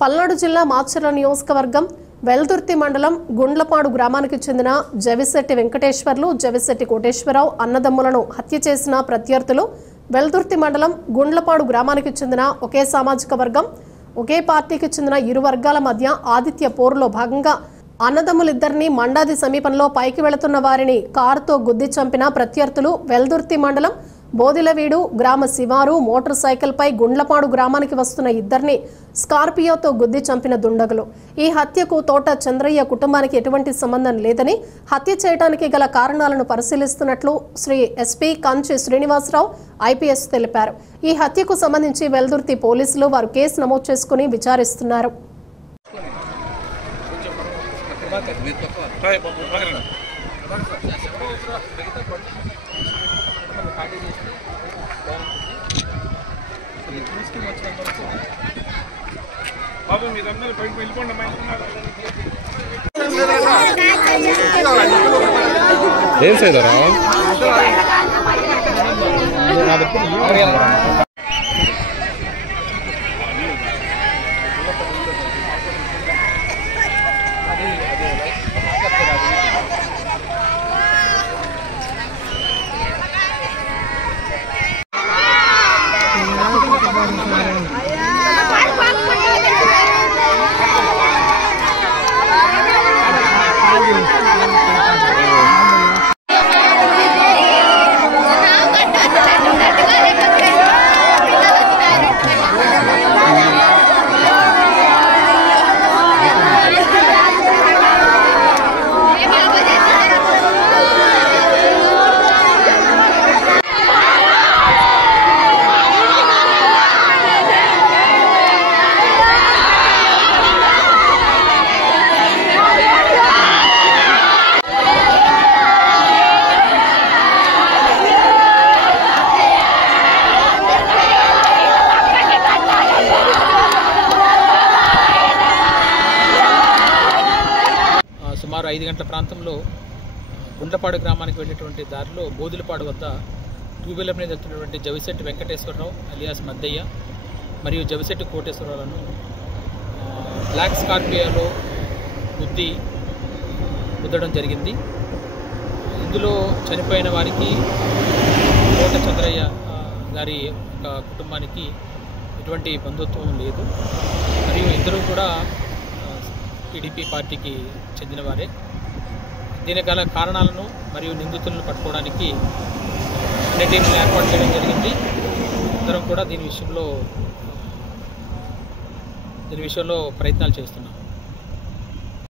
పల్నాడు జిల్లా మాచర్ల నియోజకవర్గం వెల్దుర్తి మండలం గుండ్లపాడు గ్రామానికి చెందిన జవిశెట్టి వెంకటేశ్వర్లు, జవిశెట్టి కోటేశ్వరరావు అన్నదమ్ములను హత్య చేసిన ప్రత్యర్థులు వెల్దుర్తి మండలం గుండ్లపాడు గ్రామానికి చెందిన ఒకే సామాజిక వర్గం, ఒకే పార్టీకి చెందిన ఇరు వర్గాల మధ్య ఆదిత్య పోరులో భాగంగా అన్నదమ్ములిద్దరిని మండాది సమీపంలో పైకి వెళుతున్న వారిని కారుతో గుద్ది చంపిన ప్రత్యర్థులు వెల్దుర్తి మండలం బోదిలవీడు గ్రామ శివారు మోటార్ సైకిల్ పై గుండ్లపాడు గ్రామానికి వస్తున్న ఇద్దరిని స్కార్పియోతో గుద్ది చంపిన దుండగులు. ఈ హత్యకు తోట చంద్రయ్య కుటుంబానికి ఎటువంటి సంబంధం లేదని, హత్య చేయడానికి గల కారణాలను పరిశీలిస్తున్నట్లు శ్రీ ఎస్పీ కంచి శ్రీనివాసరావు ఐపీఎస్ తెలిపారు. ఈ హత్యకు సంబంధించి వెల్దుర్తి పోలీసులు వారు కేసు నమోదు చేసుకుని విచారిస్తున్నారు. బాబు మీరందరూ బయటకు వెళ్ళిపోండి ఏం చేయదరా సుమారు 5 గంటల ప్రాంతంలో గుండ్లపాడు గ్రామానికి వెళ్ళేటువంటి దారిలో బోదిలపాడు వద్ద 2 వీలర్ మీద వెళ్తున్నటువంటి జవిశెట్టి వెంకటేశ్వరరావు అలియాస్ మద్దయ్య మరియు జవిశెట్టి కోటేశ్వరరావులను బ్లాక్ స్కార్పియోలో గుద్దడం జరిగింది. ఇందులో చనిపోయిన వారికి తోట చంద్రయ్య గారి ఒక కుటుంబానికి ఎటువంటి బంధుత్వం లేదు. మరియు ఇద్దరు కూడా టీడీపీ పార్టీకి చెందినవారే. దీనికి గల కారణాలను మరియు నిందితులను పట్టుకోవడానికి అన్ని టీంలను ఏర్పాటు చేయడం జరిగింది. అందరం కూడా దీని విషయంలో ప్రయత్నాలు చేస్తున్నాం.